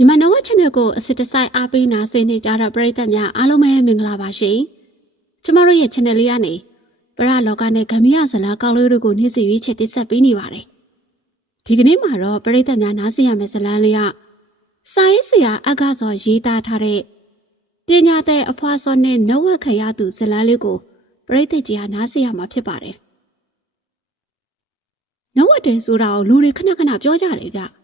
မြန်မာနဝ channel ကိုအစစ်တစိုက်အားပေးနာဆင်နေကြတဲ့ပရိသတ်များအားလုံးပဲမင်္ဂလာပါရှင်။ကျမတို့ရဲ့ channel လေးကနေပရလောကနဲ့ဂမီယဇလာကောင်းလေးတို့ကိုနေ့စဉ်ရွေးချက်တင်ဆက်ပေးနေပါတယ်။ဒီကနေ့မှာတော့ပရိသတ်များနားဆင်ရမယ့်ဇလန်းလေးကစာရေးဆရာအက္ခစောရေးသားထားတဲ့ပညာတဲ့အဖွားစောနဲ့နဝခရသူဇလန်းလေးကိုပရိသတ်ကြီးကနားဆင်ရမှာဖြစ်ပါတယ်။နဝတဲဆိုတာကိုလူတွေခဏခဏပြောကြတယ်ဗျ။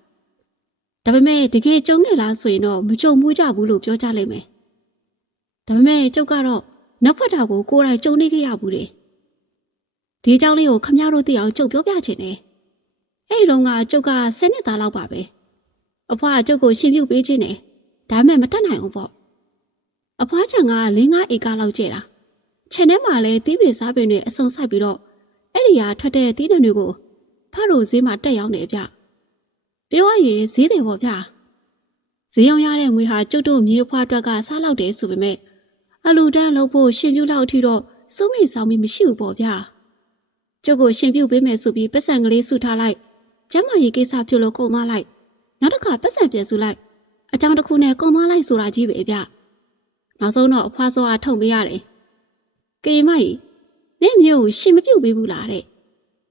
ဒါပေမဲ့တကယ်ကြုံနေလားဆိုရင်တော့မကြုံမှုကြဘူးလို့ပြောကြလိမ့်မယ်။ဒါပေမဲ့ကျုပ်ကတော့နောက်ဖက်တာကိုကိုယ်တိုင်ကြုံနေခဲ့ရဘူးတယ်။ဒီအကြောင်းလေးကိုခမရတို့သိအောင်ကျုပ်ပြောပြချင်တယ်။အဲ့ဒီတော့ကကျုပ်ကဆယ်နှစ်သားလောက်ပါပဲ။အဖွားကကျုပ်ကိုရှင်ပြုတ်ပေးခြင်းတယ်။ဒါပေမဲ့မတတ်နိုင်ဘူးပေါ့။အဖွားချံက၄၅ဧကလောက်ကျဲတာ။ခြံထဲမှာလည်းတီးပင်စားပင်တွေအစုံဆိုင်ပြီးတော့အဲ့ဒီဟာထွက်တဲ့တီးနှံတွေကိုဖတ်လို့ဈေးမှာတက်ရောက်နေကြ။ ပြောရရင်ဈေးတယ်ပေါ့ဗျာဈေးရောင်းရတဲ့ငွေဟာကျုပ်တို့မြေဖွားအတွက်ကစားလောက်တယ်ဆိုပေမဲ့အလူတန်းလုပ်ဖို့ရှင်ပြုတ်လောက်အထိတော့စုမိဆောင်မိမရှိဘူးပေါ့ဗျာကျုပ်ကိုရှင်ပြုတ်ပေးမယ်ဆိုပြီးပတ်စံကလေးစုထားလိုက်ကျမ်းမာရေးကိစ္စပြုတ်လို့ကုန်သွားလိုက်နောက်တစ်ခါပတ်စံပြန်စုလိုက်အကြောင်းတစ်ခုနဲ့ကုန်သွားလိုက်ဆိုတာကြီးပဲဗျနောက်ဆုံးတော့အဖွားစောအားထုတ်ပေးရတယ်ကေမကြီးနင့်မျိုးကိုရှင်မပြုတ်ပေးဘူးလားတဲ့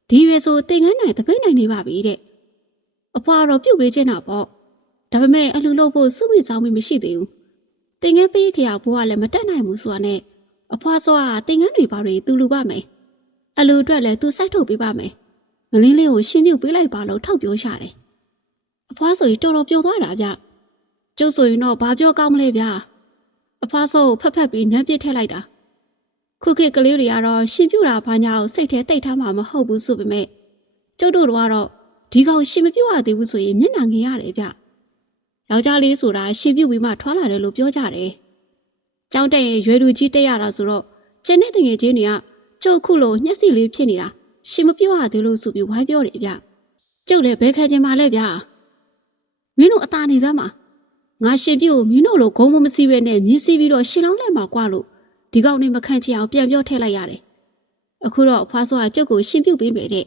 ဒီရွယ်ဆိုတင်ငန်းနိုင်တပိတ်နိုင်နေပါပြီတဲ့ အဖွာတော့ပြုတ်ပေးခြင်းတာပေါ့ဒါပေမဲ့အလှလို့ဖို့စုမိဆောင်မိမရှိသေးဘူးတင်ငန်းပေးခရဘိုးကလည်းမတက်နိုင်ဘူးဆိုတာနဲ့အဖွာစောကတင်ငန်းတွေပါတွေသူလူပါမယ်အလူအတွက်လည်းသူစိုက်ထုတ်ပေးပါမယ်ငလင်းလေးကိုရှင်းပြုတ်ပေးလိုက်ပါလို့ထောက်ပြောရှာတယ်အဖွာဆိုရင်တော်တော်ပျော်သွားတာဗျကျုပ်ဆိုရင်တော့ဘာပြောကောင်းမလဲဗျာအဖွာစောကိုဖက်ဖက်ပြီးနမ်းပစ်ထည့်လိုက်တာခုခေတ်ကလေးတွေကတော့ရှင်းပြတာဘာညာကိုစိတ်ထဲတိတ်ထားမှာမဟုတ်ဘူးဆိုပေမဲ့ကျုပ်တို့ကတော့ ဒီကောင်ရှင်မပြုတ်ရသေးဘူးဆိုရင်မျက်နှာငယ်ရတယ်ဗျ။ယောက်ျားလေးဆိုတာရှင်ပြုတ်ပြီးမှထွားလာတယ်လို့ပြောကြတယ်။ကြောင်းတက်ရင်ရွယ်လူကြီးတက်ရတာဆိုတော့ကျန်တဲ့တငယ်ချင်းတွေကကျုပ်ခုလိုညှက်စီလေးဖြစ်နေတာရှင်မပြုတ်ရသေးလို့ဆိုပြီးဝိုင်းပြောတယ်ဗျ။ကျုပ်လည်းဘဲခဲချင်းပါလဲဗျာ။မင်းတို့အသာနေစမ်းပါငါရှင်ပြုတ်ကိုမင်းတို့လိုဂုံမမစီပဲနဲ့မြင်းစီပြီးတော့ရှင်လောင်းလဲမှာကွာလို့ဒီကောင်နေမခန့်ချင်အောင်ပြန်ပြောထည့်လိုက်ရတယ်။အခုတော့အဖွားစောကကျုပ်ကိုရှင်ပြုတ်ပေးမယ်တဲ့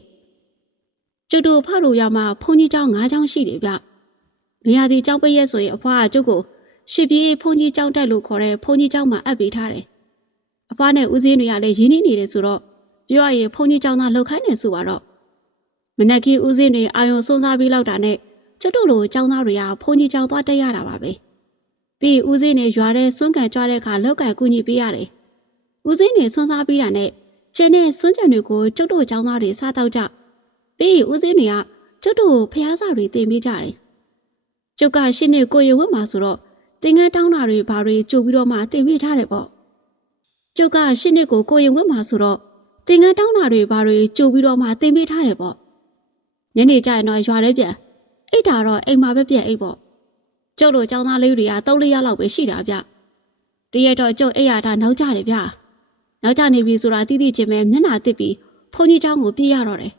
ကျုပ်တို့ဖတ်လို့ရမှာဘုန်းကြီးကျောင်း၅ကျောင်းရှိတယ်ဗျ။နေရာဒီကျောင်းပည့်ရဲဆိုရင်အဖွားကကျုပ်ကိုရွှေပြေးဘုန်းကြီးကျောင်းတက်လို့ခေါ်တဲ့ဘုန်းကြီးကျောင်းမှာအပ်ပေးထားတယ်။အဖွားနဲ့ဦးစင်းတွေကလည်းရင်းနှီးနေတယ်ဆိုတော့ပြောရရင်ဘုန်းကြီးကျောင်းသားလှုပ်ခိုင်းနေဆိုပါတော့မနက်ခင်းဦးစင်းတွေအာယုံစွန်းစားပြီးလောက်တာနဲ့ကျုပ်တို့လိုကျောင်းသားတွေကဘုန်းကြီးကျောင်းသွားတက်ရတာပါပဲ။ပြီးဦးစင်းတွေရွာတဲ့စွန့်ကန်ကြွတဲ့အခါလောက်ကန်ကူညီပေးရတယ်။ဦးစင်းတွေစွန်းစားပြီးတာနဲ့ကျင်းတဲ့စွန့်ကြံတွေကိုကျုပ်တို့ကျောင်းသားတွေစားတော့ကြ ပြီးရင်ဦးစင်းတွေကကျုပ်တို့ကိုဖျားစာတွေတင်ပေးကြတယ်။ကျုပ်ကရှင်းနေကိုရဝတ်မှာဆိုတော့တင်ငန်းတောင်းတာတွေဘာတွေကြိုပြီးတော့မှတင်ပေးထားတယ်ပေါ့။ကျုပ်ကရှင်းနေကိုကိုရဝတ်မှာဆိုတော့တင်ငန်းတောင်းတာတွေဘာတွေကြိုပြီးတော့မှတင်ပေးထားတယ်ပေါ့။ညနေကျရင်တော့ရွာထဲပြန်အိတ်တာတော့အိမ်မှာပဲပြန်အိတ်ပေါ့။ကျုပ်တို့ចောင်းသားလေးတွေက၃လေးရက်လောက်ပဲရှိတာဗျ။တရက်တော့ကျုပ်အိတ်ရတာနောက်ကြတယ်ဗျ။နောက်ကြနေပြီဆိုတာတိတိချင်းပဲမျက်နှာတစ်ပြီးဖုန်ကြီးเจ้าကိုပြေးရတော့တယ်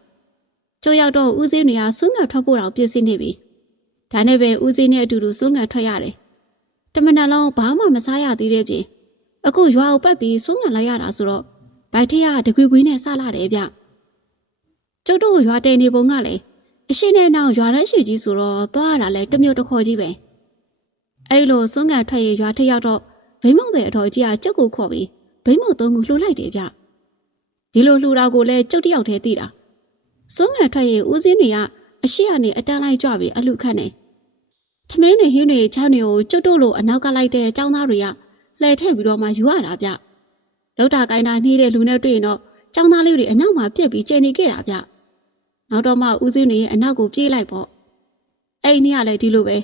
ကျိုးရောက်တော့ဦးစင်းတွေကစွန့်ငံထွက်ဖို့တော့ပြည့်စည်နေပြီ။ဒါနဲ့ပဲဦးစင်းနဲ့အတူတူစွန့်ငံထွက်ရတယ်။တမနက်လုံးဘာမှမစားရသေးတဲ့ပြင်အခုရွာကိုပတ်ပြီးစွန့်ငံလိုက်ရတာဆိုတော့ဗိုက်ထက်ကတကွေကွေနဲ့ဆလာတယ်ဗျ။ကျုပ်တို့ရွာတဲနေပုံကလည်းအရှိနဲ့နောက်ရွာတဲ့ရှိကြီးဆိုတော့သွားရတာလဲတစ်မျိုးတစ်ခေါ်ကြီးပဲ။အဲ့လိုစွန့်ငံထွက်ရရွာထက်ရောက်တော့ဘိမုံတဲ့အတော်ကြီးကကျုပ်ကိုခေါ်ပြီးဘိမုံသုံးခုလှူလိုက်တယ်ဗျ။ဒီလိုလှူတာကိုလည်းကျုပ်တယောက်တည်းသိတာ။ စိုးငံထွက်ရင်ဦးစင်းတွေကအရှိကနေအတန်းလိုက်ကြွပြီးအလှခတ်နေထမင်းတွေဟင်းတွေချောင်းတွေကိုကျုပ်တို့လိုအနောက်ကလိုက်တဲ့အကြောင်းသားတွေကလှည့်ထည့်ပြီးတော့မှယူရတာဗျလောက်တာကိုင်းတာနှီးတဲ့လူနဲ့တွေ့ရင်တော့ចောင်းသားလေးတွေအနောက်မှာပြက်ပြီးကျန်နေခဲ့တာဗျနောက်တော့မှဦးစင်းတွေရဲ့အနောက်ကိုပြေးလိုက်ပေါ့အဲ့ဒီနေ့ကလည်းဒီလိုပဲ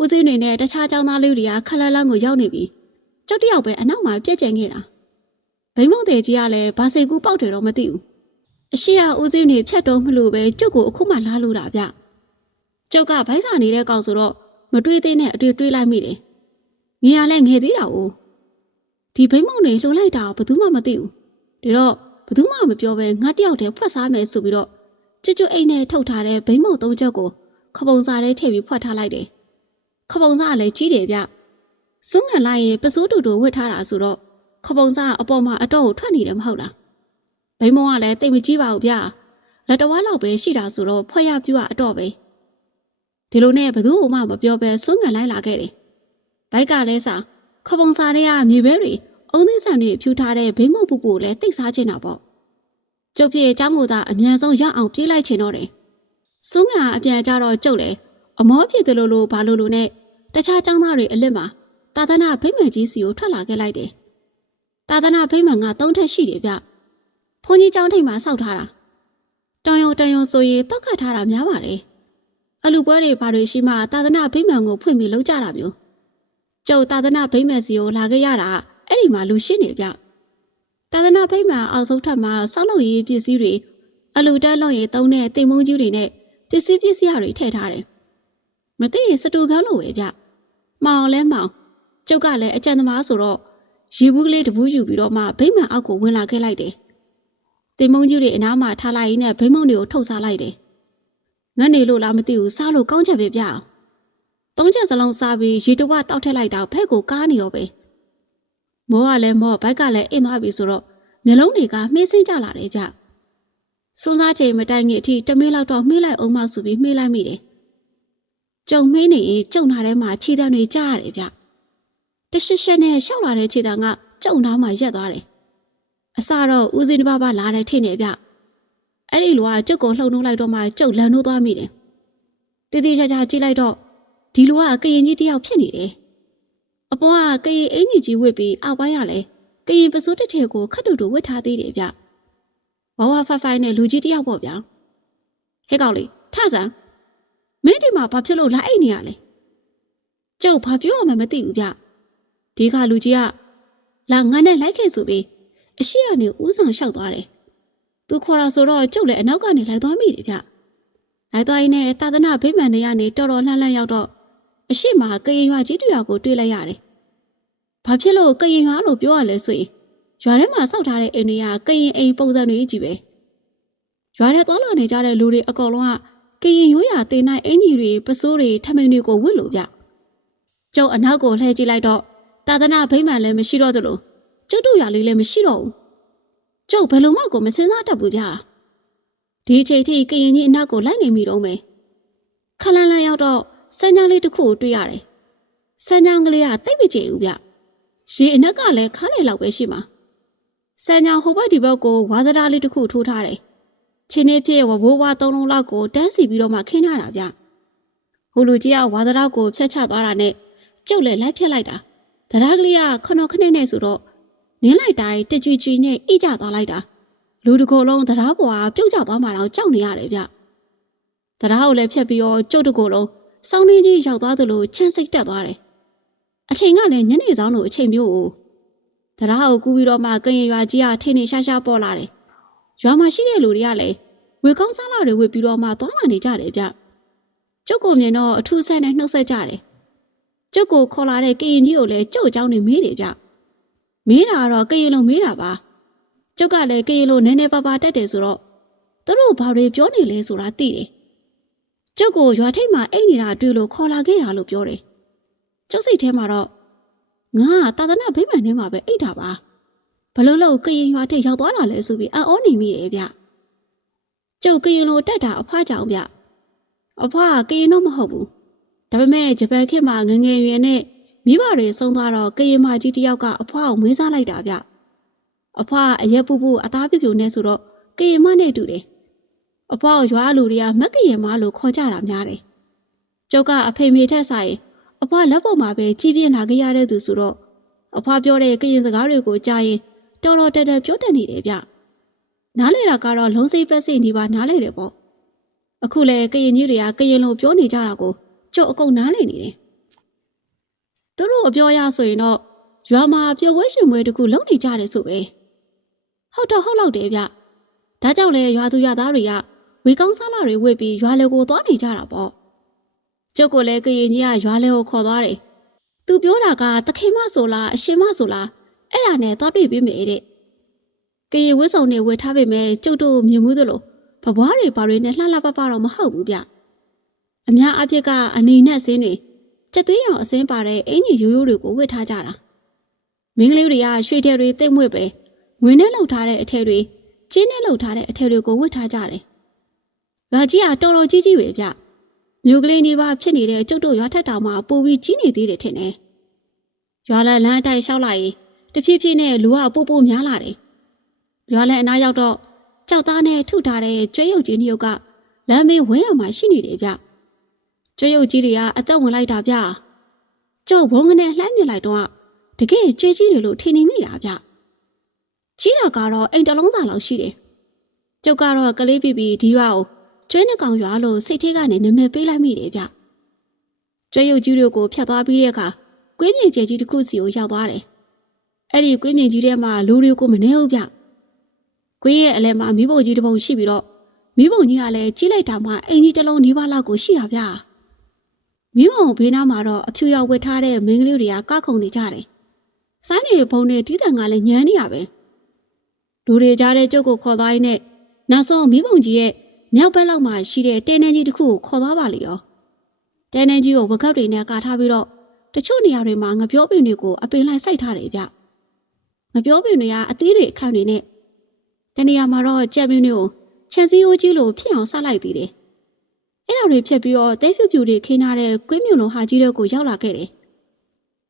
ဦးစင်းတွေနဲ့တခြားចောင်းသားလေးတွေကခလလန်းကိုရောက်နေပြီးကြောက်တယောက်ပဲအနောက်မှာပြက်ကျန်ခဲ့တာဘိမုံတဲ့ကြီးကလည်းဘာစိတ်ကူးပေါက်တယ်တော့မသိဘူး အရှိရဦးစီးနေဖြတ်တော့မလို့ပဲကျုပ်ကိုအခုမှလာလို့တာဗျကျုပ်ကဗိုက်စာနေတဲ့ကောင်ဆိုတော့မတွေးသေးနဲ့အတွေ့တွေးလိုက်မိတယ်ငေရလဲငယ်သေးတာ哦ဒီဘိမုံတွေလှုံလိုက်တာဘယ်သူမှမသိဘူးဒါတော့ဘယ်သူမှမပြောပဲငါတယောက်တည်းဖွက်စားမယ်ဆိုပြီးတော့ကျွတ်ကျွတ်အိတ်နဲ့ထုတ်ထားတဲ့ဘိမုံသုံးချက်ကိုခပုံစားထဲထည့်ပြီးဖွက်ထားလိုက်တယ်ခပုံစားကလည်းကြီးတယ်ဗျစွန့်ငံလိုက်ရင်ပစိုးတူတူဝစ်ထားတာဆိုတော့ခပုံစားကအပေါ်မှာအတော့ကိုထွက်နေတယ်မဟုတ်လား ဘိမုံကလည်းတိတ်မကြီးပါဘူးဗျာလက်တော်လောက်ပဲရှိတာဆိုတော့ဖွဲ့ရပြူရအတော့ပဲ ဒီလိုနဲ့ဘသူ့မှမပြောဘဲစွန့်ကန်လိုက်လာခဲ့တယ်ဘိုက်ကလည်းစာခပုံစာတွေကမြေဘဲတွေအုံသီးဆန်တွေဖြူထားတဲ့ဘိမုတ်ပူပူလည်းတိတ်စားချင်တာပေါ့ကျုပ်ပြေเจ้าမို့သာအမြန်ဆုံးရောက်အောင်ပြေးလိုက်ချင်တော့တယ်စွန့်ကန်အပြန်ကြတော့ကျုပ်လည်းအမောဖြစ်တယ်လို့လို့ဘာလို့လို့နဲ့တခြားចောင်းသားတွေအလစ်မှာတာသနာဗိမ္မာန်ကြီးစီကိုထွက်လာခဲ့လိုက်တယ်တာသနာဗိမ္မာန်ကသုံးထက်ရှိတယ်ဗျ ဘုန်းကြီးကျောင်းထိပ်မှာစောက်ထားတာတောင်ယုံတန်ယုံဆိုရင်တောက်ခတ်ထားတာများပါတယ်အလူပွဲတွေဘာတွေရှိမှတာသနာဗိမ္မာန်ကိုဖွင့်ပြီးလုပ်ကြတာမျိုးကျုပ်တာသနာဗိမ္မာန်စီကိုလာခဲ့ရတာအဲ့ဒီမှာလူရှိနေဗျတာသနာဗိမ္မာန်အောက်ဆုံးထပ်မှာစောက်လုပ်ရေးပစ္စည်းတွေအလူတက်လုပ်ရေးသုံးတဲ့တိမ်မုံကြီးတွေနဲ့ပစ္စည်းပစ္စည်းတွေထည့်ထားတယ်မသိရင်စတူကန်းလို့ပဲဗျမောင်လဲမောင်ကျုပ်ကလည်းအကြံသမားဆိုတော့ရေဘူးကလေးတပူးယူပြီးတော့မှဗိမ္မာန်အောက်ကိုဝင်လာခဲ့လိုက်တယ် တင်မုံကြီးတွေအနားမှာထားလိုက်ရင်းနဲ့ဗိမ္မာန်တွေကိုထုတ်စားလိုက်တယ်ငတ်နေလို့လားမသိဘူးစားလို့ကောင်းချက်ပဲဗျအောင်သုံးချက်စလုံးစားပြီးရေတဝတောက်ထည့်လိုက်တော့ဖက်ကိုကားနေရောပဲမောကလည်းမောဘိုက်ကလည်းအင်းသွားပြီဆိုတော့မျက်လုံးတွေကမှေးစင်းကြလာတယ်ဗျစွန်းစားချိန်မတိုင်ခင်အထိတမင်းလောက်တော့မှေးလိုက်အောင်မဆိုပြီးမှေးလိုက်မိတယ်ကြုံမှေးနေရင်ကြုံထားထဲမှာခြေတံတွေကြားရတယ်ဗျတရှက်ရှက်နဲ့ရှောက်လာတဲ့ခြေတံကကြုံသားမှရက်သွားတယ် အစတော့ဦးစင်းတစ်ပါးပါလာတယ်ထင်နေဗျအဲ့ဒီလူကကျုပ်ကိုလှုံနှိုးလိုက်တော့မှကျုပ်လန်နှိုးသွားမိတယ်တည်တည်ချာချာကြည့်လိုက်တော့ဒီလူကကရင်ကြီးတယောက်ဖြစ်နေတယ်အပေါ်ကကရင်အင်ကြီးကြီးဝစ်ပြီးအောက်ပိုင်းကလည်းကရင်ပစိုးတစ်ထည်ကိုခတ်တူတူဝစ်ထားသေးတယ်ဗျဝဝဖဖိုင်နဲ့လူကြီးတယောက်ပေါ့ဗျာဟဲ့ကောင်လေးထဆန်းမင်းဒီမှာဘာဖြစ်လို့လာအိတ်နေရလဲကျုပ်ဘာပြောရမှမသိဘူးဗျဒီကလူကြီးကလာငါနဲ့လိုက်ခဲ့ဆိုပြီး အရှိကနေဥဆောင်လျှောက်သွားတယ်သူခေါ်တာဆိုတော့ကျုပ်လည်းအနောက်ကနေလိုက်သွားမိတယ်ဗျလိုက်သွားရင်းနဲ့သာသနာဗိမာန်တွေကနေတော်တော်လှမ်းလှမ်းရောက်တော့အရှိမကရင်ရွာကြီးတူရွာကိုတွေ့လိုက်ရတယ်ဘာဖြစ်လို့ကရင်ရွာလို့ပြောရလဲဆိုရင်ရွာထဲမှာစောက်ထားတဲ့အိမ်တွေကကရင်အိမ်ပုံစံတွေကြီးပဲရွာထဲသွားလာနေကြတဲ့လူတွေအကောင်လုံးကကရင်ရိုးရာတင်နိုင်အင်ကြီးတွေပစိုးတွေထမင်းတွေကိုဝစ်လို့ဗျကျုပ်အနောက်ကိုလှည့်ကြည့်လိုက်တော့သာသနာဗိမာန်လည်းမရှိတော့သလို ကျုပ်တို့ရွာလေးလည်းမရှိတော့ဘူးကျုပ်ဘယ်လိုမှကိုမစင်စားတတ်ဘူးဗျဒီအချိန်ထိကရင်ကြီးအနောက်ကိုလိုက်နေမိတော့မယ်ခလန်းလန်းရောက်တော့စမ်းချောင်းလေးတစ်ခုကိုတွေ့ရတယ်စမ်းချောင်းကလေးကတိတ်မကြည့်ဘူးဗျရေအနက်ကလည်းခါးလေလောက်ပဲရှိမှာစမ်းချောင်းဟိုဘက်ဒီဘက်ကိုဝါသဒာလေးတစ်ခုထိုးထားတယ်ချင်းနေဖြစ်ဝဘိုးဝါသုံးလုံးလောက်ကိုတန်းစီပြီးတော့မှခင်းထားတာဗျဟိုလူကြီးကဝါသဒာကိုဖျက်ချသွားတာနဲ့ကျုပ်လည်းလိုက်ဖြတ်လိုက်တာတရားကလေးကခဏခဏနဲ့ဆိုတော့ နင်းလိုက်တိုင်းတကြွကြွနဲ့အိကြသွားလိုက်တာလူတကိုယ်လုံးတရားပေါ်ကပြုတ်ကျသွားမှတော့ကြောက်နေရတယ်ဗျတရားကိုလည်းဖြတ်ပြီးတော့ကျုပ်တကိုယ်လုံးစောင်းနှင်းကြီးရောက်သွားသလိုချမ်းစိတ်တက်သွားတယ်အချိန်ကလည်းညနေဆောင်လို့အချိန်မျိုးကိုတရားကိုကူးပြီးတော့မှကရင်ရွာကြီးကထင်းနေရှားရှားပေါ်လာတယ်ရွာမှာရှိတဲ့လူတွေကလည်းဝေကောင်းစားလာတွေဝေပြီးတော့မှသွားလာနေကြတယ်ဗျကျုပ်ကိုမြင်တော့အထူးဆန်းနဲ့နှုတ်ဆက်ကြတယ်ကျုပ်ကိုခေါ်လာတဲ့ကရင်ကြီးကိုလည်းကျုပ်အကြောင်းနေမေးတယ်ဗျ မေးတာကတော့ကရင်လိုမေးတာပါကျုပ်ကလည်းကရင်လိုနည်းနည်းပါးပါးတက်တယ်ဆိုတော့သူတို့ဘာတွေပြောနေလဲဆိုတာသိတယ်ကျုပ်ကိုရွာထိပ်မှာအိတ်နေတာတွေ့လို့ခေါ်လာခဲ့တာလို့ပြောတယ်ကျုပ်စိတ်ထဲမှာတော့ငါကတာသနာဗိမာန်ထဲမှာပဲအိတ်တာပါဘလို့လို့ကရင်ရွာထိပ်ရောက်သွားတာလဲဆိုပြီးအံ့ဩနေမိတယ်ဗျကျုပ်ကရင်လိုတက်တာအဖွားကြောင်ဗျအဖွားကကရင်တော့မဟုတ်ဘူးဒါပေမဲ့ဂျပန်ခေတ်မှာငငယ်ရွယ်နဲ့ မိဘတွေဆုံးသွားတော့ကရင်မကြီးတယောက်က အဖွားကိုမွေးစားလိုက်တာဗျအဖွားအရက်ပူပူအသားပြူပြူနဲ့ဆိုတော့ကရင်မနဲ့တူတယ်အဖွားကိုရွာလူတွေကမက်ကရင်မလို့ခေါ်ကြတာများတယ်ကျုပ်ကအဖေမေထက်ဆိုင်အဖွားလက်ပေါ်မှာပဲကြီးပြင်းလာခဲ့ရတဲ့သူဆိုတော့အဖွားပြောတဲ့ကရင်စကားတွေကိုကြားရင်တော်တော်တက်တက်ပြောတတ်နေတယ်ဗျနားလေတာကတော့လုံးစိတ်ပက်စိတ်ဒီပါနားလေတယ်ပေါ့အခုလေကရင်ကြီးတွေကကရင်လိုပြောနေကြတာကိုကျုပ်အကုန်နားလေနေတယ် သူတို့အပြောရဆိုရင်တော့ရွာမှာပျော်ပွဲရှင်ပွဲတခုလုပ်နေကြတယ်ဆိုပဲဟုတ်တော့ဟုတ်လောက်တယ်ဗျဒါကြောင့်လေရွာသူရွာသားတွေကဝေကောင်းစားလာတွေဝစ်ပြီးရွာလေကိုသွားနေကြတာပေါ့ကျုပ်ကလည်းကရင်ကြီးကရွာလေကိုခေါ်သွားတယ်သူပြောတာကတခင်မဆိုလားအရှင်မဆိုလားအဲ့ဒါနဲ့သွားတွေ့ပြီးမေတဲ့ကရင်ဝစ်စုံတွေဝယ်ထားပေမဲ့ကျုပ်တို့မြင်မှုသလိုဘဘွားတွေဘာတွေနဲ့လှလှပပတော့မဟုတ်ဘူးဗျအများအပြစ်ကအနေနဲ့စင်းတွေ ချက်သွေးရောင်အစင်းပါတဲ့အင်ကြီးရိုးရိုးတွေကိုဝတ်ထားကြတာမင်းကလေးတွေကရွှေထည်တွေတိတ်မွေ့ပဲငွေနဲ့လှုပ်ထားတဲ့အထည်တွေကျင်းနဲ့လှုပ်ထားတဲ့အထည်တွေကိုဝတ်ထားကြတယ်။ရွာကြီးကတော်တော်ကြီးကြီးပဲဗျ။မြို့ကလေးနေပါဖြစ်နေတဲ့ကျုပ်တို့ရွာထက်တောင်မှပိုပြီးကြီးနေသေးတယ်ထင်တယ်။ရွာလန်လမ်းအတိုင်းလျှောက်လိုက်ရင်တဖြည်းဖြည်းနဲ့လူကပိုပိုများလာတယ်။ရွာလန်အနားရောက်တော့ကြောက်သားနဲ့ထုထားတဲ့ကျွဲရုပ်ကြီးနှစ်ယောက်ကလမ်းမေးဝဲအောင်မှရှိနေတယ်ဗျ။ ကျွဲရုပ်ကြီးတွေကအသက်ဝင်လိုက်တာဗျ။ကြောက်ဘုံကနေလှမ်းမြလိုက်တော့တကယ်ကျွဲကြီးတွေလို့ထင်နေမိတာဗျ။ကြီးတာကတော့အိမ်တစ်လုံးစာလောက်ရှိတယ်။ကျုပ်ကတော့ကလေးပြပြဒီရွာကိုကျွဲနှကောင်ရွာလို့စိတ်ထဲကနေနာမည်ပေးလိုက်မိတယ်ဗျ။ကျွဲရုပ်ကြီးတွေကိုဖျက်သွားပြီးတဲ့အခါကွေးမြေကျဲကြီးတစ်ခုစီကိုရောက်သွားတယ်။အဲ့ဒီကွေးမြေကြီးထဲမှာလူတွေကိုမနှဲဘူးဗျ။ကွေးရဲ့အလဲမှာမိဘကြီးတစ်ပုံရှိပြီးတော့မိဘကြီးကလည်းကြီးလိုက်တာမှအိမ်ကြီးတစ်လုံးနေပါလောက်ကိုရှိတာဗျ။ မိဘဘေးနားမှာတော့အဖြူရောက်ဝတ်ထားတဲ့မင်းကလေးတွေကကခုန်နေကြတယ်။စားနေဘုံနဲ့တီးတန်ကလည်းညမ်းနေရပဲ။လူတွေကြားတဲ့ကျုပ်ကိုခေါ်သွားရင်းနဲ့နောက်ဆုံးမိဘကြီးရဲ့မြောက်ဘက်လောက်မှာရှိတဲ့တဲနှန်းကြီးတစ်ခုကိုခေါ်သွားပါလေရောတဲနှန်းကြီးကိုဝက်ခောက်တွေနဲ့ကာထားပြီးတော့တချို့နေရာတွေမှာငပြောပင်တွေကိုအပင်လိုက်စိုက်ထားတယ်ဗျငပြောပင်တွေကအသေးတွေအခန့်တွေနဲ့တနေရာမှာတော့ကြက်ပင်တွေကိုခြံစည်းအိုးကြီးလိုဖြစ်အောင်ဆောက်လိုက်သေးတယ် အဲ့ဒါတွေဖြတ်ပြီးတော့တဲဖြူဖြူတွေခင်းထားတဲ့ကွင်းမြုံလုံးဟာကြီးတွေကိုရောက်လာခဲ့တယ်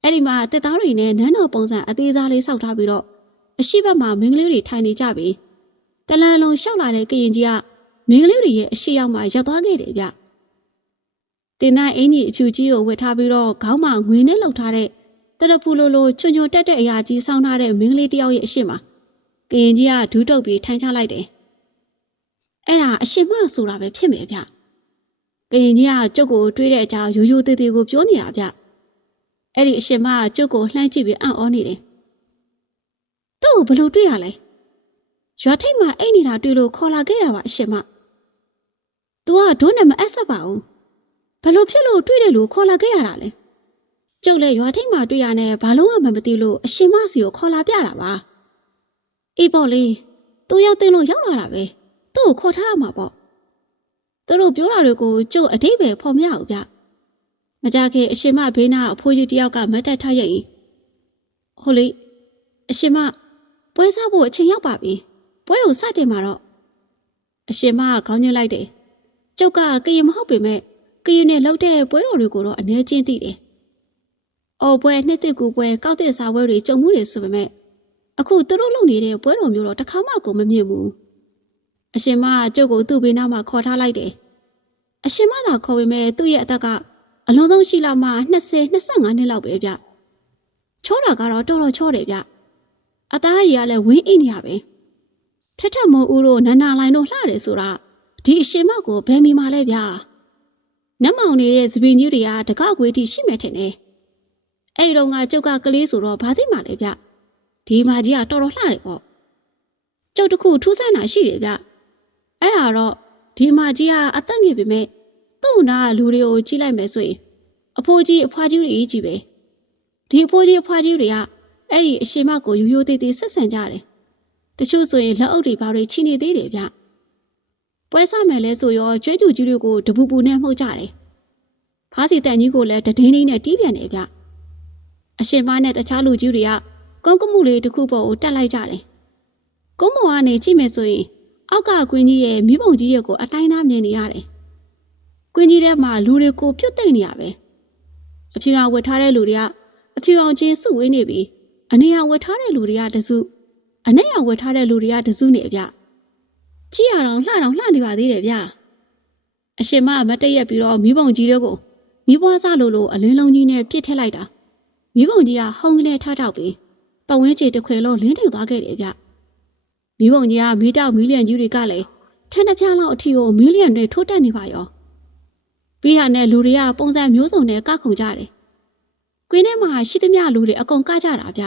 အဲ့ဒီမှာတက်သားတွေနဲ့နန်းတော်ပုံစံအသေးစားလေးဆောက်ထားပြီးတော့အရှိဘက်မှာမင်းကလေးတွေထိုင်နေကြပြီတလန်လုံးရှောက်လာတဲ့ကရင်ကြီးကမင်းကလေးတွေရဲ့အရှိရောက်မှရောက်သွားခဲ့တယ်ဗျ။တင်နိုင်အင်းကြီးအဖြူကြီးကိုဝတ်ထားပြီးတော့ခေါင်းမှာငွေနဲ့လှုပ်ထားတဲ့တရဖူလိုလိုချွန်ချွန်တက်တဲ့အရာကြီးစောင်းထားတဲ့မင်းကလေးတယောက်ရဲ့အရှိမကရင်ကြီးကဒူးတုပ်ပြီးထိုင်ချလိုက်တယ်။အဲ့ဒါအရှိမဆိုတာပဲဖြစ်မယ်ဗျ။ ကရင်ကြီးကကျုပ်ကိုတွေးတဲ့အကြောင်းရိုးရိုးသေးသေးကိုပြောနေတာဗျ။အဲ့ဒီအရှိမကကျုပ်ကိုလှမ်းကြည့်ပြီးအံ့ဩနေတယ်။သူ့ကိုဘလို့တွေးရလဲ။ရွာထိပ်မှာအိတ်နေတာတွေ့လို့ခေါ်လာခဲ့တာပါအရှင်မ။ तू ကဒုနဲ့မအပ်ဆက်ပါဘူးဘယ်လိုဖြစ်လို့တွေ့တယ်လို့ခေါ်လာခဲ့ရတာလဲကျုပ်လည်းရွာထိပ်မှာတွေ့ရနဲ့ဘာလို့မှမသိလို့အရှင်မစီကိုခေါ်လာပြတာပါအေးပေါ့လေသူရောက်တင်လို့ရောက်လာတာပဲသူ့ကိုခေါ်ထားရမှာပေါ့ သူတို့ပြောတာတွေကိုကျုပ်အတိတ်ပဲဖော်မရဘူးဗျမကြခင်အရှင်မဘေးနာအဖိုးကြီးတယောက်ကမတ်တက်ထားရဲ့ဟုတ်လေအရှင်မပွဲစားဖို့အချိန်ရောက်ပါပြီပွဲကိုစတင်မှာတော့အရှင်မကခေါင်းညှိလိုက်တယ်ကျုပ်ကကရင်မဟုတ်ပေမဲ့ကရင်နဲ့လောက်တဲ့ပွဲတော်တွေကိုတော့အနေချင်းသိတယ်။အော်ပွဲနှစ်သိကူပွဲကောက်တဲ့စားပွဲတွေကြုံမှုတွေဆိုပေမဲ့အခုသူတို့လုပ်နေတဲ့ပွဲတော်မျိုးတော့တစ်ခါမှကိုမမြင်ဘူး။ အရှင်မကကျုပ်ကိုသူ့ဘေးနားမှာခေါ်ထားလိုက်တယ်။အရှင်မသာခေါ်ပေမဲ့သူ့ရဲ့အသက်ကအလုံးစုံရှိလာမှ20 25နှစ်လောက်ပဲဗျ။ချောတာကတော့တော်တော်ချောတယ်ဗျ။အသားကြီးကလည်းဝင်းအိနေရပဲ။ထက်ထက်မိုးဦးတို့နန္နာလိုင်းတို့လှတယ်ဆိုတာဒီအရှင်မကိုဘယ်မိမှာလဲဗျာနတ်မောင်နေတဲ့သပင်ကြီးတွေကတကောက်ဝေးတိရှိမယ်ထင်တယ်အဲ့တော့ငါကျုပ်ကကလေးဆိုတော့ဘာသိမှလဲဗျဒီမကြီးကတော်တော်လှတယ်ပေါ့ကျုပ်တခုထူးဆန်းတာရှိတယ်ဗျ အဲ့ဒါတော့ဒီမကြီးကအသက်ငယ်ပေမဲ့သူ့နာလူတွေကိုကြီးလိုက်မယ်ဆိုရင်အဖိုးကြီးအဖွားကြီးတွေကြီးပဲဒီအဖိုးကြီးအဖွားကြီးတွေကအဲ့ဒီအရှင်မကိုရိုးရိုးသေးသေးဆက်ဆံကြတယ်တချို့ဆိုရင်လက်အုပ်တွေဘာတွေချိနေသေးတယ်ဗျပွဲစားမယ်လဲဆိုရောကျွဲကျူကြီးတွေကိုတပူပူနဲ့မှုတ်ကြတယ်။ဖားစီတန်ကြီးကိုလည်းတဒိန်းဒိန်းနဲ့တီးပြန်တယ်ဗျ။အရှင်မနဲ့တခြားလူကြီးတွေကကုန်းကမှုလေးတစ်ခုပေါ်ကိုတက်လိုက်ကြတယ်။ကုန်းမော်ကနေကြည့်မယ်ဆိုရင် အောက်ကကွင်းကြီးရဲ့မိဘုံကြီးရဲ့ကိုအတိုင်းသားမြင်နေရတယ်။ကွင်းကြီးထဲမှာလူတွေကိုပြုတ်သိမ့်နေရပဲ။အဖြူအောင်ဝတ်ထားတဲ့လူတွေကအဖြူအောင်ချင်းစုဝေးနေပြီးအနေအောင်ဝတ်ထားတဲ့လူတွေကတစုအနဲ့အောင်ဝတ်ထားတဲ့လူတွေကတစုနေဗျ။ကြည့်ရအောင်လှတော့လှနေပါသေးတယ်ဗျာအရှင်မမတည့်ရက်ပြီးတော့မိဘုံကြီးတွေကိုမိဘွားစားလို့လို့အလင်းလုံးကြီးနဲ့ပြစ်ထက်လိုက်တာမိဘုံကြီးကဟုံကလေးထားတော့ပြီးပဝင်းချေတစ်ခွေလုံးလင်းထိန်သွားခဲ့တယ်ဗျ မိဘုံကြီးကမီးတောက်မီလီယံကြီးတွေကလည်းထက်တစ်ပြားလောက်အထီကိုမီလီယံတွေထိုးတက်နေပါရောပြီးတာနဲ့လူတွေကပုံစံမျိုးစုံနဲ့ကခုန်ကြတယ်ကွင်းထဲမှာရှိသမျှလူတွေအကုန်ကကြတာဗျ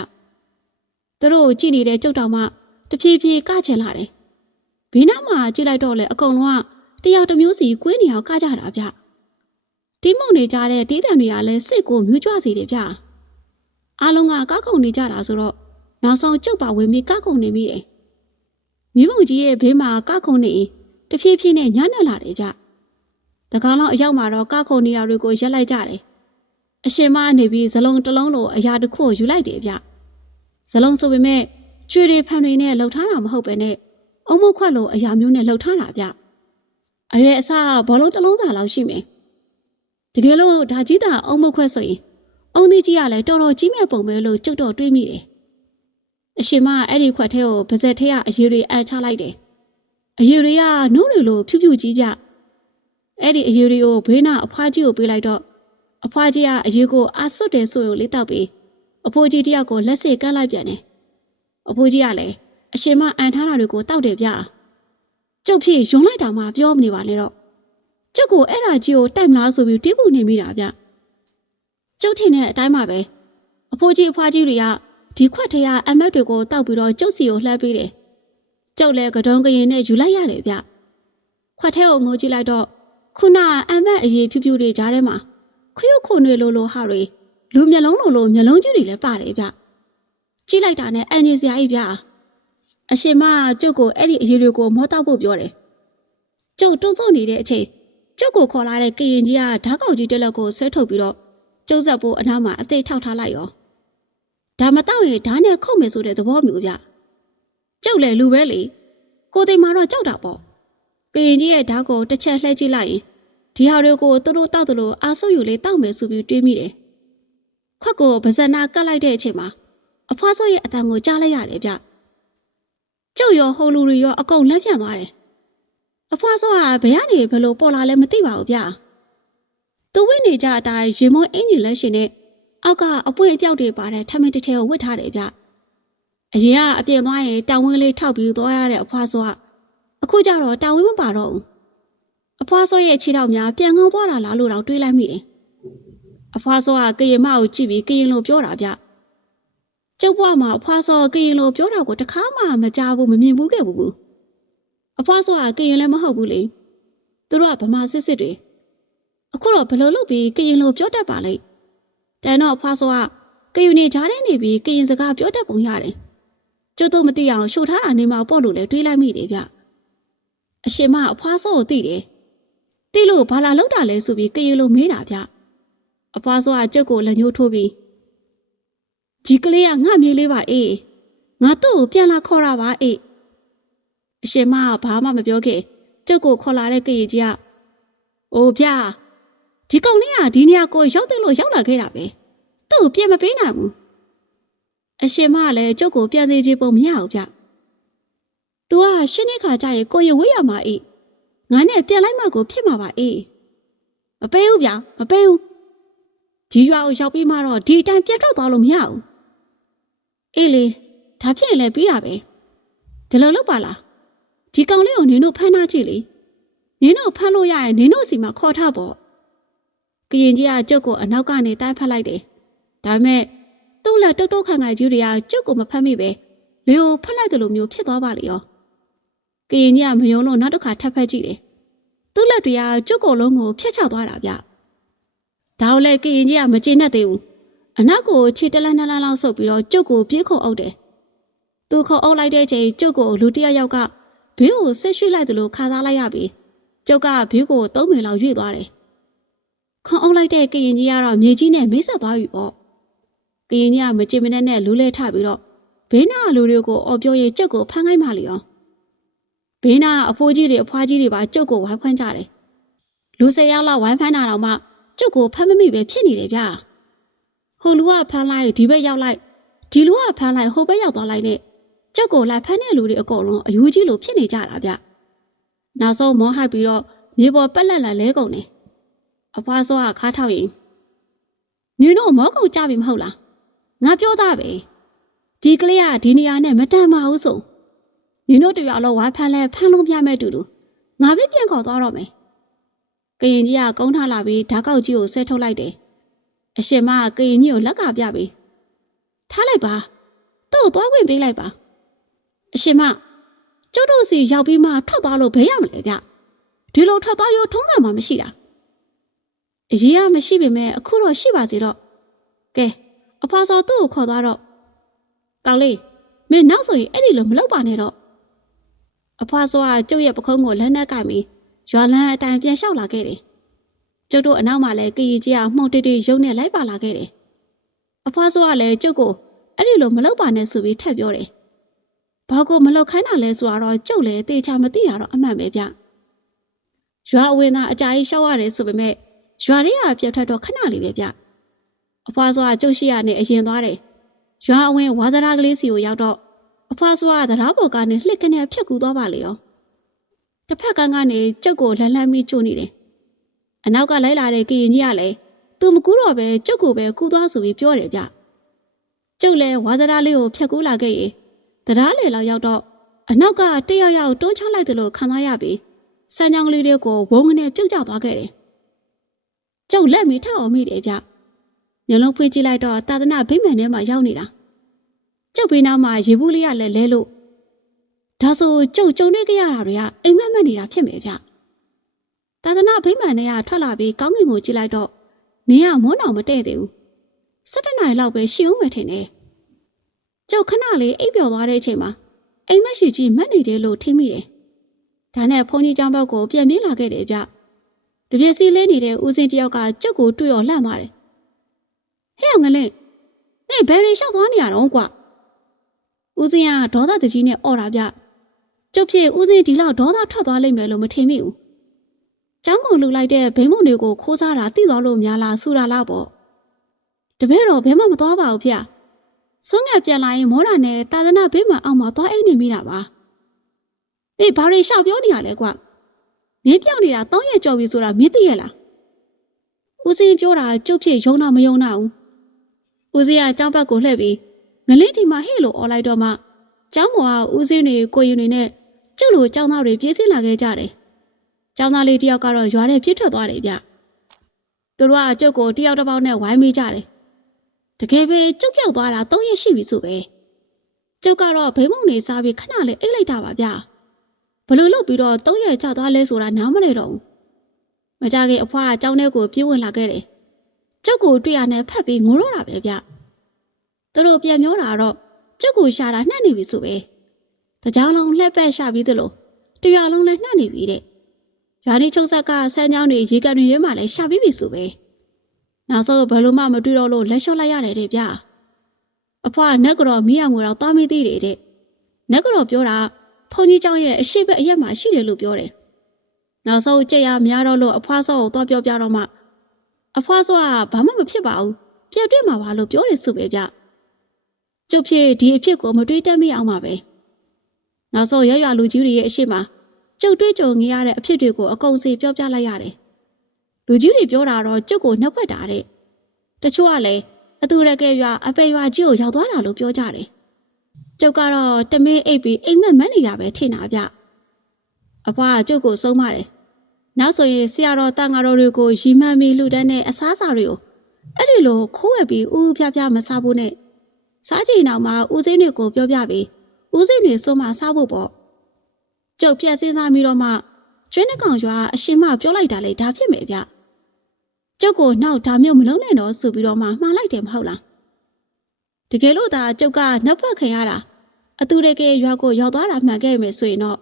သူတို့ကြည့်နေတဲ့ကျုပ်တော်မှတဖြည်းဖြည်းကချင်လာတယ်ဘေးနားမှာကြည့်လိုက်တော့လေအကုန်လုံးကတယောက်တစ်မျိုးစီကွေးနေအောင်ကကြတာဗျတီးမုံနေကြတဲ့တီးတံတွေကလည်းစစ်ကိုမြူးကြွစီတယ်ဗျအားလုံးကကောက်ခုံနေကြတာဆိုတော့နောက်ဆုံးကျုပ်ပါဝင်ပြီးကောက်ခုံနေမိတယ် မိဘကြီးရဲ့ဘေးမှာကောက်ခုံနေတဖြည်းဖြည်းနဲ့ညံ့နေလာတယ်ဗျတကောင်လောက်အရောက်မှာတော့ကောက်ခုံနေရတွေကိုရက်လိုက်ကြတယ်အရှင်မနေပြီးဇလုံးတစ်လုံးလိုအရာတစ်ခုကိုယူလိုက်တယ်ဗျဇလုံးဆိုပေမဲ့ကျွေတွေဖန်တွေနဲ့လှုပ်ထားတာမဟုတ်ပဲနဲ့အုံမခွက်လိုအရာမျိုးနဲ့လှုပ်ထားတာဗျအရွယ်အစားဘောလုံးတစ်လုံးစာလောက်ရှိမယ်တကယ်လို့ဒါကြီးတာအုံမခွက်ဆိုရင်အုံသီးကြီးကလည်းတော်တော်ကြီးမဲ့ပုံပဲလို့ကျုပ်တော့တွေးမိတယ် အရှင်မကအဲ့ဒီခွက်ထဲကိုပါဇက်ထဲကအရေတွေအန်ချလိုက်တယ်အရေတွေကနုတွေလိုဖြူဖြူကြီးပြအဲ့ဒီအရေတွေကိုဘေးနာအဖွားကြီးကိုပေးလိုက်တော့အဖွားကြီးကအရေကိုအာဆွတ်တယ်ဆိုရင်လေးတောက်ပြီးအဖိုးကြီးတယောက်ကိုလက်စိတ်ကမ်းလိုက်ပြန်တယ်အဖိုးကြီးကလည်းအရှင်မအန်ထားတာတွေကိုတောက်တယ်ဗျကျုပ်ဖြစ်ယွန်လိုက်တာမှပြောမနေပါနဲ့တော့ကျုပ်ကိုအဲ့ဒါကြီးကိုတိုက်မလားဆိုပြီးတွေးပူနေမိတာဗျကျုပ်ထင်တဲ့အတိုင်းပါပဲအဖိုးကြီးအဖွားကြီးတွေက ဒီခွက်ထဲကအမတ်တွေကိုတောက်ပြီးတော့ကျုပ်စီကိုလှမ်းပေးတယ်ကျုပ်လည်းကတုံးကရင်နဲ့ယူလိုက်ရတယ်ဗျခွက်ထဲကိုငိုကြည့်လိုက်တော့ခုနကအမတ်အရေးဖြူဖြူတွေကြားထဲမှာခရုခုန်တွေလိုလိုဟာတွေလူမျက်လုံးလိုလိုမျက်လုံးကြီးတွေလည်းပါတယ်ဗျကြည့်လိုက်တာနဲ့အန်ကြီးစရာကြီးဗျအရှင်မကကျုပ်ကိုအဲ့ဒီအရေးတွေကိုမောတောက်ဖို့ပြောတယ်ကျုပ်တွန်းဆုပ်နေတဲ့အချိန်ကျုပ်ကိုခေါ်လာတဲ့ကရင်ကြီးကဓာတ်ကောက်ကြီးတစ်လက်ကိုဆွဲထုတ်ပြီးတော့ကျုပ်ဆက်ဖို့အနားမှာအသေးထောက်ထားလိုက်ရော ဒါမတော့ရင်ဓာတ်နဲ့ခုတ်မယ်ဆိုတဲ့သဘောမျိုးဗျကျုပ်လည်းလူပဲလေကိုသိမ်မာတော့ကြောက်တာပေါ့ကရင်ကြီးရဲ့ဓာတ်ကိုတစ်ချက်လှည့်ကြည့်လိုက်ရင်ဒီဟာတွေကိုသူတို့တောက်တယ်လို့အာဆုပ်ယူလေးတောက်မယ်ဆိုပြီးတွေးမိတယ်ခွက်ကိုဗဇနာကတ်လိုက်တဲ့အချိန်မှာအဖွားစိုးရဲ့အတန်ကိုကြားလိုက်ရတယ်ဗျကျုပ်ရောဟိုလူတွေရောအကုန်လက်ပြန်သွားတယ်အဖွားစောကဘယ်ကနေဘယ်လိုပေါ်လာလဲမသိပါဘူးဗျာ။သူဝိနေကြအတိုင်းရင်မွန်းအင်ကြီးလက်ရှင်နဲ့ အောက်ကအပွင့်အပြောက်တွေပါတဲ့ထမင်းတစ်ထည်ကိုဝတ်ထားတယ်ဗျ။အရင်ကအပြင်သွားရင်တောင်ဝင်းလေးထောက်ပြီးသွားရတဲ့အဖွားစောကအခုကျတော့တောင်ဝင်းမပါတော့ဘူး။အဖွားစောရဲ့ခြေထောက်များပြန်ငုံသွားတာလားလို့တော့တွေးလိုက်မိတယ်။အဖွားစောကကရင်မကိုကြည့်ပြီးကရင်လိုပြောတာဗျ။ကျုပ်ဘွားမှာအဖွားစောကရင်လိုပြောတာကိုတခါမှမကြားဘူးမမြင်ဘူးခဲ့ဘူး။အဖွားစောကကရင်လည်းမဟုတ်ဘူးလေသူတို့ကဗမာစစ်စစ်တွေအခုတော့ဘယ်လိုလုပ်ပြီးကရင်လိုပြောတတ်ပါလိမ့် တန်တော့အဖွားစောကကရင်နေကြားထဲနေပြီးကရင်စကားပြောတတ်ပုံရတယ်ကျုပ်တို့မသိအောင်ရှုပ်ထားတာနေမှာပေါ့လို့လည်းတွေးလိုက်မိတယ်ဗျအရှင်မအဖွားစောကိုသိတယ်သိလို့ဘာလာလောက်တာလဲဆိုပြီးကရင်လိုမေးတာဗျအဖွားစောကကျုပ်ကိုလက်ညှိုးထိုးပြီးဒီကလေးကငှမြေးလေးပါအေးငါသူ့ကိုပြန်လာခေါ်တာပါအေးအရှင်မကဘာမှမပြောခဲ့ကျုပ်ကိုခေါ်လာတဲ့ကရေကြီးကအိုးဗျာဒီကောင်လေးကဒီနေရာကိုရောက်တယ်လို့ရောက်လာခဲ့တာပဲ သူ့ကိုပြန်မပေးနိုင်ဘူးအရှင်မကလည်းကျုပ်ကိုပြန်စေချေပုံမရဘူးဗျ။ तू ကရှင်းနေခါကျရင်ကိုရဝေးရမှာအေးငါနဲ့ပြန်လိုက်မှကိုဖြစ်မှာပါအေးမပေးဘူးဗျာမပေးဘူးဒီရွာကိုရောက်ပြီးမှတော့ဒီအတိုင်းပြတ်ထွက်သွားလို့မရဘူးအေးလေဒါဖြစ်ရင်လည်းပြီးတာပဲဒီလိုလုပ်ပါလားဒီကောင်လေးကိုနင်တို့ဖမ်းထားကြည့်လေနင်တို့ဖမ်းလို့ရရင်နင်တို့စီမှာခေါ်ထားပေါ့ကရင်ကြီးကကျုပ်ကိုအနောက်ကနေတန်းဖက်လိုက်တယ် ဒါပေမဲ့သူ့လက်တုတ်တုတ်ခံခံကြီးတွေကကျုပ်ကိုမဖမ်းမိပဲလေကိုဖက်လိုက်တယ်လို့မျိုးဖြစ်သွားပါလေရောကရင်ကြီးကမယုံလို့နောက်တစ်ခါထပ်ဖက်ကြည့်တယ်သူ့လက်တွေကကျုပ်ကိုယ်လုံးကိုဖျက်ချသွားတာဗျဒါကိုလည်းကရင်ကြီးကမကျေနပ်သေးဘူးအနောက်ကိုခြေတလန်းနှလန်းလောက်ဆုပ်ပြီးတော့ကျုပ်ကိုပြေးခုံအုပ်တယ်သူခုံအုပ်လိုက်တဲ့ချိန်ကျုပ်ကိုလူတစ်ယောက်ယောက်ကဘေးကိုဆက်ရွှေ့လိုက်တယ်လို့ခါသားလိုက်ရပြီကျုပ်ကဘေးကိုသုံးမိလောက်ရွေ့သွားတယ်ခွန်အုပ်လိုက်တဲ့ကရင်ကြီးကတော့မြေကြီးနဲ့မိတ်ဆက်သွားပြီပေါ့ ကရင်ကြီးကမကြင်မနဲ့နဲ့လူးလဲထပြီးတော့ဘေးနာလူတွေကိုအော်ပြောရင်ကျုပ်ကိုဖမ်းခိုင်းမှလျော်ဘေးနာအဖိုးကြီးတွေအဖွားကြီးတွေပါကျုပ်ကိုဝိုင်းဖမ်းကြတယ်လူ၁၀ယောက်လောက်ဝိုင်းဖမ်းတာတော့မှကျုပ်ကိုဖမ်းမမိပဲဖြစ်နေတယ်ဗျာဟိုလူကဖမ်းလိုက်ဒီဘက်ရောက်လိုက်ဒီလူကဖမ်းလိုက်ဟိုဘက်ရောက်သွားလိုက်နဲ့ကျုပ်ကိုလိုက်ဖမ်းတဲ့လူတွေအကုန်လုံးအယူကြီးလိုဖြစ်နေကြတာဗျ။နောက်ဆုံးမောဟိုက်ပြီးတော့မြေပေါ်ပက်လက်လက်လဲကုန်တယ်။အဖွားစောကခါထောက်ရင်နင်တို့မောကုန်ကြပြီမဟုတ်လား။ ငါပြောသားပဲ။ဒီကလေးကဒီနေရာနဲ့မတန်ပါဘူးဆို။နင်တို့တရားလုံးဝိုင်းဖမ်းလဲဖမ်းလို့ပြမဲ့တူတူ။ငါပဲပြန်ခေါ်သွားတော့မယ်။ကရင်ကြီးကကုန်းထားလာပြီးဓာတ်ကောက်ကြီးကိုဆွဲထုတ်လိုက်တယ်။အရှင်မကကရင်ကြီးကိုလက်ကပြပြီးထားလိုက်ပါ။တော့သွားဝင်ပေးလိုက်ပါ။အရှင်မကျုပ်တို့စီရောက်ပြီးမှထွက်သွားလို့ဘယ်ရမလဲဗျဒီလိုထွက်သွားရောထုံးစံမှမရှိတာအရေးကမရှိပေမဲ့အခုတော့ရှိပါစေတော့ကဲအ ဖွာစောသူ့ကိုခေါ်သွားတော့ကောင်းလေးမင်းနောက်ဆိုရင်အဲ့ဒီလိုမလုပ်ပါနဲ့တော့အဖွာစောကကျုပ်ရဲ့ပခုံးကိုလက်နဲ့ကင်ပြီးရွာလန်းအတိုင်းပြန်လျှောက်လာခဲ့တယ်ကျုပ်တို့အနောက်မှာလည်းကရင်ကြီးကမှုန်တိတိရုံနဲ့လိုက်ပါလာခဲ့တယ်အဖွာစောကလည်းကျုပ်ကိုအဲ့ဒီလိုမလုပ်ပါနဲ့ဆိုပြီးထပ်ပြောတယ်ဘာကိုမလောက်ခိုင်းတာလဲဆိုတော့ကျုပ်လည်းတေချာမသိတာတော့အမှန်ပဲဗျရွာအဝင်သားအကြာကြီးရှောက်ရတယ်ဆိုပေမဲ့ရွာလေးကပြတ်ထွက်တော့ခဏလေးပဲဗျ အဖွားစွာကျုပ်ရှိရနဲ့အရင်သွားတယ်ရွာအဝင်ဝါသရာကလေးစီကိုရောက်တော့အဖွားစွာတရားပေါ်ကနေလှစ်ကနေဖြတ်ကူသွားပါလေရောတစ်ဖက်ကန်းကနေကျုပ်ကိုလှမ်းလှမ်းပြီးကြိုနေတယ်အနောက်ကလိုက်လာတဲ့ကရင်ကြီးကလည်းသူမကူတော့ပဲကျုပ်ကိုပဲကူသွားဆိုပြီးပြောတယ်ဗျကျုပ်လည်းဝါသရာလေးကိုဖြတ်ကူလာခဲ့ရင်တရားလေလောက်ရောက်တော့အနောက်ကတယောက်ယောက်တွန်းချလိုက်တယ်လို့ခံစားရပြီးစမ်းချောင်းလေးတွေကိုဝုန်းကနေပြုတ်ကျသွားခဲ့တယ်ကျုပ်လက်မီထောက်အောင်မိတယ်ဗျ မျိုးလုံးဖွေးကြည့်လိုက်တော့တာသနာဗိမာန်ထဲမှာရောက်နေတာကျုပ်ဘေးနားမှာရေဘူးလေးကလည်းလဲလို့ဒါဆိုကျုပ်ကြုံတွေ့ကြရတာတွေကအိမ်မက်မက်နေတာဖြစ်မယ်ဗျတာသနာဗိမာန်ထဲကထွက်လာပြီးကောင်းကင်ကိုကြည့်လိုက်တော့နေကမွန်းတော်မတည့်သေးဘူး၁၇နာရီလောက်ပဲရှိအောင်မယ်ထင်တယ်ကျုပ်ခဏလေးအိပ်ပျော်သွားတဲ့အချိန်မှာအိမ်မက်ရှိကြီးမက်နေတယ်လို့ထင်မိတယ်ဒါနဲ့ဘုန်းကြီးကျောင်းဘက်ကိုပြန်ပြေးလာခဲ့တယ်ဗျတပြည့်စီလဲနေတဲ့ဦးစင်းတယောက်ကကျုပ်ကိုတွေ့တော့လှမ်းသွားတယ် ဟဲ့အောင်ငလင်းနေဘယ်ရီလျှောက်သွားနေရတော့ကွာဦးစင်းကဒေါသတကြီးနဲ့អော်တာဗျကျုပ်ဖြစ်ဦးစင်းဒီလောက်ဒေါသထွက်သွားလိမ့်မယ်လို့မထင်မိဘူးကျောင်းကုန်လူလိုက်တဲ့ဘိန်းမုံတွေကိုခိုးစားတာသိသွားလို့များလားဆူတာလားပေါ့တပည့်တော်ဘယ်မှမသွားပါဘူးဗျစွန့်ငက်ပြန်လာရင်မောတာနဲ့တာသနာဘေးမှာအောက်မှာသွားအိမ်နေမိတာပါအေးဘာတွေရှောက်ပြောနေရလဲကွာမင်းပြောင်းနေတာတောင်းရကြော်ပြီဆိုတာမင်းသိရလားဦးစင်းပြောတာကျုပ်ဖြစ်ယုံတာမယုံတာဘူး ဦးစင်းကကြောက်ဘက်ကိုလှည့်ပြီးငလင်းဒီမှာဟဲ့လို့អော်လိုက်တော့မှကျောင်းမောကဦးစင်းတွေကိုရင်တွေနဲ့ကျုပ်လိုကျောင်းသားတွေပြေးစင်းလာခဲ့ကြတယ်ကျောင်းသားလေးတယောက်ကတော့ရွာထဲပြစ်ထွက်သွားတယ်ဗျသူတို့ကကျုပ်ကိုတယောက်တစ်ပေါက်နဲ့ဝိုင်းမိကြတယ်တကယ်ပဲကျုပ်ပြောက်သွားတာ၃ရက်ရှိပြီဆိုပဲကျုပ်ကတော့ဘိမုံနေစားပြီးခဏလေးအိတ်လိုက်တာပါဗျဘလို့လုပ်ပြီးတော့၃ရက်ကြာသွားလဲဆိုတာနားမလဲတော့ဘူးမကြခင်အဖွားကကျောင်းထဲကိုပြေးဝင်လာခဲ့တယ် ကျုပ်ကိုတွေ့ရနဲ့ဖတ်ပြီးငိုတော့တာပဲဗျသူတို့ပြန်ပြောတာတော့ကျုပ်ကိုရှာတာနှက်နေပြီဆိုပဲတကြောင်လုံးလှက်ပက်ရှာပြီးသလိုတရွာလုံးလည်းနှက်နေပြီတဲ့ရွာဒီချုပ်ဆက်ကဆန်းချောင်းတွေရေကန်တွေထဲမှာလည်းရှာပြီးပြီဆိုပဲနောက်ဆုံးဘယ်လိုမှမတွေ့တော့လို့လက်လျှော့လိုက်ရတယ်တဲ့ဗျအဖွားနက်ကတော့မိအောင်ငွေတော့သွားမိသေးတယ်တဲ့နက်ကတော့ပြောတာဖုန်ကြီးเจ้าရဲ့အရှိဘက်အရက်မှာရှိတယ်လို့ပြောတယ်နောက်ဆုံးကြက်ရများတော့လို့အဖွားစောကိုသွားပြောပြတော့မှ အဖွားစောကဘာမှမဖြစ်ပါဘူးပြက်တွေ့မှာပါလို့ပြောတယ်ဆိုပဲဗျကျုပ်ဖြစ်ဒီအဖြစ်ကိုမတွေးတတ်မိအောင်ပါပဲနောက်ဆုံးရရလူကြီးတွေရဲ့အရှိမကျုပ်တွေးကြုံနေရတဲ့အဖြစ်တွေကိုအကုန်စီပြောပြလိုက်ရတယ်လူကြီးတွေပြောတာတော့ကျုပ်ကိုနှက်ဖွက်တာတဲ့တချို့ကလည်းအတူရကဲရွာအပေရွာကြီးကိုရောက်သွားတာလို့ပြောကြတယ်ကျုပ်ကတော့တမင်းအိပ်ပြီးအိမ်မက်မက်နေတာပဲထင်တာဗျအဖွားကကျုပ်ကိုဆုံးမတယ် နောက်ဆိုရင်ဆရာတော်တန်ဃာတော်တွေကိုရီမှန်ပြီးလှူဒန်းတဲ့အစားအစာတွေကိုအဲ့ဒီလိုခိုးဝက်ပြီးဥဥပြပြမစားဖို့နဲ့စားချိန်နောက်မှာဦးစိမ့်တွေကိုပြောပြပြီးဦးစိမ့်တွေစွန့်မစားဖို့ပေါ့ကျုပ်ပြက်စဉ်းစားပြီးတော့မှကျွင်းနှကောင်ရွာအရှင်မပြောလိုက်တာလေဒါဖြစ်မယ်ဗျကျုပ်ကိုနောက်ဒါမျိုးမလုံးနဲ့တော့ဆိုပြီးတော့မှမှားလိုက်တယ်မဟုတ်လားတကယ်လို့သာကျုပ်ကနှက်ဖွက်ခင်ရတာအတူတကယ်ရွာကိုရောက်သွားတာမှန်ခဲ့မယ်ဆိုရင်တော့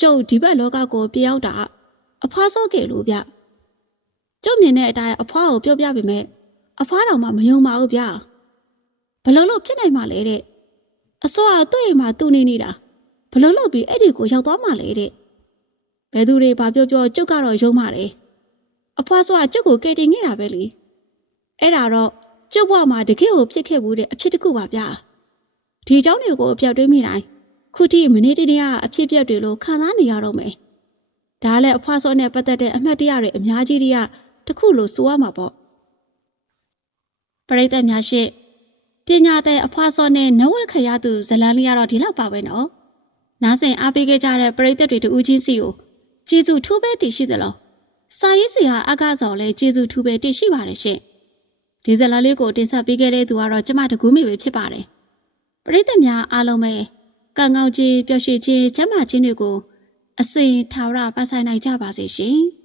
ကျုပ်ဒီဘက်လောကကိုပြေရောက်တာ အဖွားစောခဲ့လို့ဗျကျုပ်မြင်တဲ့အတိုင်းအဖွားကိုပြောပြပေမဲ့အဖွားတော်မှမယုံပါဘူးဗျဘလို့လို့ဖြစ်နိုင်မှလဲတဲ့အစောကသူ့အိမ်မှာတူနေနေတာဘလို့လို့ပြီးအဲ့ဒီကိုရောက်သွားမှလဲတဲ့ဘယ်သူတွေဘာပြောပြောကျုပ်ကတော့ယုံပါတယ်အဖွားစောကကျုပ်ကိုကယ်တင်ခဲ့တာပဲလေအဲ့ဒါတော့ကျုပ်ဘဝမှာတကယ်ကိုဖြစ်ခဲ့ဘူးတဲ့အဖြစ်တစ်ခုပါဗျဒီเจ้าတွေကိုပြောက်တွေးမိတိုင်းခုထိမနေ့တနေ့ကအဖြစ်ပြက်တွေလို့ခံစားနေရတော့မယ် ဒါလည်းအဖွားစောနဲ့ပတ်သက်တဲ့အမှတ်တရတွေအများကြီးတွေကတခုလို့ဆိုရမှာပေါ့ပရိသတ်များရှိပညာတဲ့အဖွားစောနဲ့နဝက်ခရသူဇလန်းလေးကတော့ဒီလောက်ပါပဲနော်နားဆင်အားပေးခဲ့ကြတဲ့ပရိသတ်တွေတူးချင်းစီကိုကျေးဇူးထူးပဲတည်ရှိသလားစာရေးဆရာအကားဆောင်လည်းကျေးဇူးထူးပဲတည်ရှိပါတယ်ရှင်ဒီဇလန်းလေးကိုတင်ဆက်ပေးခဲ့တဲ့သူကတော့ကျမတကူမိပဲဖြစ်ပါတယ်ပရိသတ်များအားလုံးပဲကံကောင်းခြင်းပျော်ရွှင်ခြင်းကျမ်းမာခြင်းတွေကို အစဉ်ထာဝရပတ်ဆိုင်နိုင်ကြပါစေရှင်။